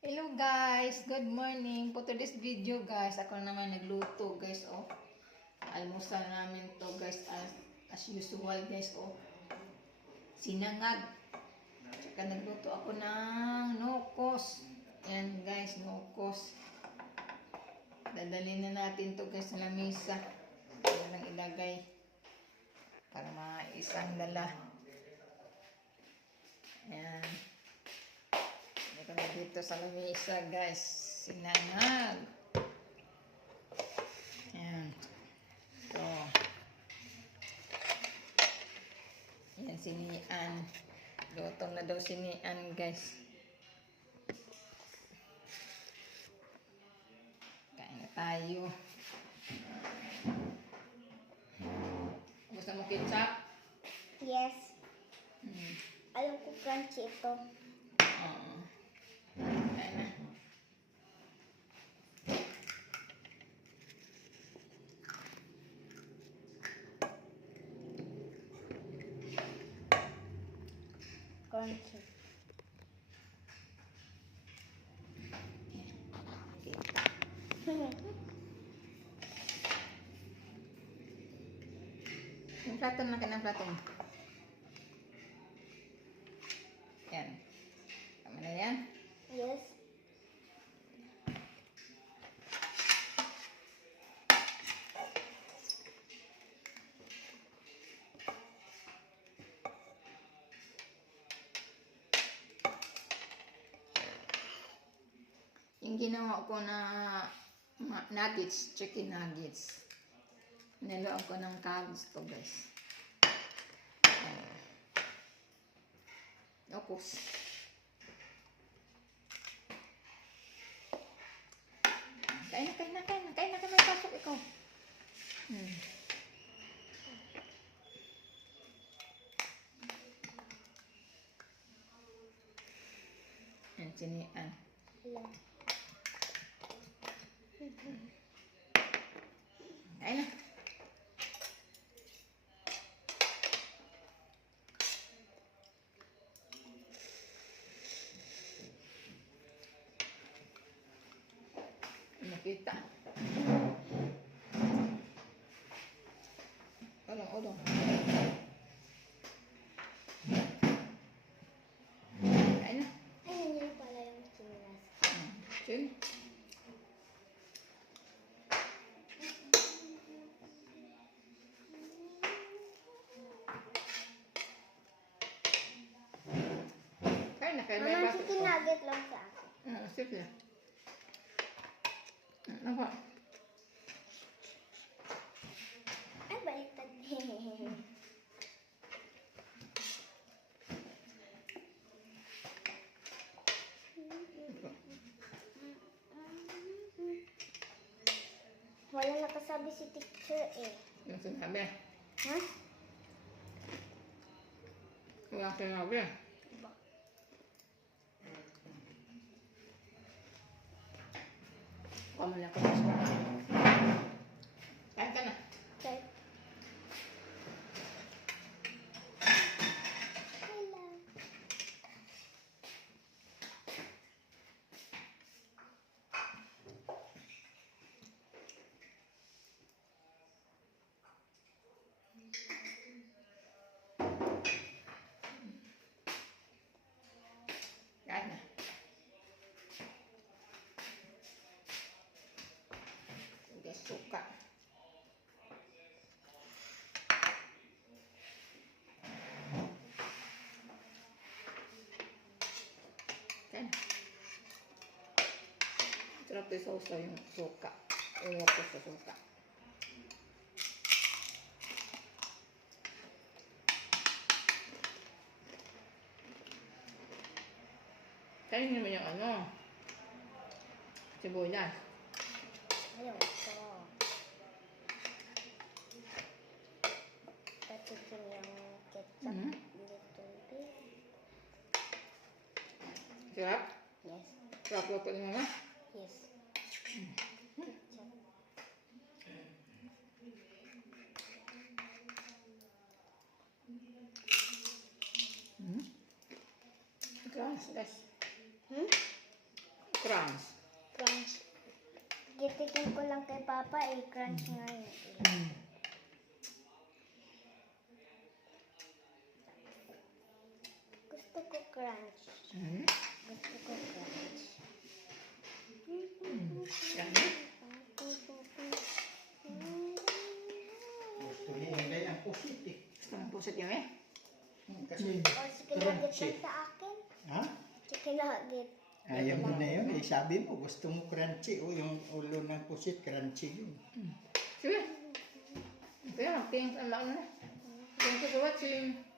Hello guys, good morning. For today's video guys, ako naman nagluto guys, oh. Almusal namin to guys as usual guys, oh. Sinangag. Tsaka nagluto ako ng nokos. Ayan guys, nokos. Dadalhin na natin to guys sa lamesa. Kaya lang ilagay para maisang dala. Ayan. Ito na dito sa lamesa guys. Sinangag. Ayan. So. Ayan sinian. Lutong na daw sinian guys. Kain na tayo. Gusto mo ketchup? Yes. Hmm. Alam ko crunchy ito. Oo. Kain na. Crunchy. Yung plato na kanang plato mo. Yan. Tama na yan. Yes. Yung ginawa ko na nuggets, chicken nuggets. Niloan ko ng carrots to guys. Okos. Kain na. Kain na, may pasok ikaw. Yan, sinian. Yeah. Kain na. Nakita. Odong. Kain na. Ay, yun pala yung chinas. Chin. Kain na. May Mama, pasok chicken ko. nugget lang sa akin. Sige. Ano ba? Ay, baliktad. Wala nakasabi si teacher eh. Yung sinabi. Ha? Wala sinabi. Kamu na ako sa kain ka na. Okay. Hello. Kain na. Udah suka. Kan? Sarap din sausa yung suka. Ewan ko sa suka. Kain naman yung ano. Sibuyas. Ayaw ko. Patikin yung ketchup. Mhm. Little bit. Sarap? Yes. Sarap luto ni mama? Yes. Ketchup. Guys. Hmm? crunch. Crunch. Gitikin ko lang kay Papa eh. Crunch nga yun. Gusto ko crunch. Mm. Gusto ko crunch. Yan. Gusto niya ilagay ang pusit eh. Gusto mo pusit yun eh? Kasi O, sige nugget crunchy. lang sa akin. Ha? Chicken nugget. Ayaw mo na yun. Eh, sabi mo, gusto mo crunchy. O, yung ulo ng pusit, crunchy yun. Sige. Kaya, thanks ang laon na. Thank you for watching.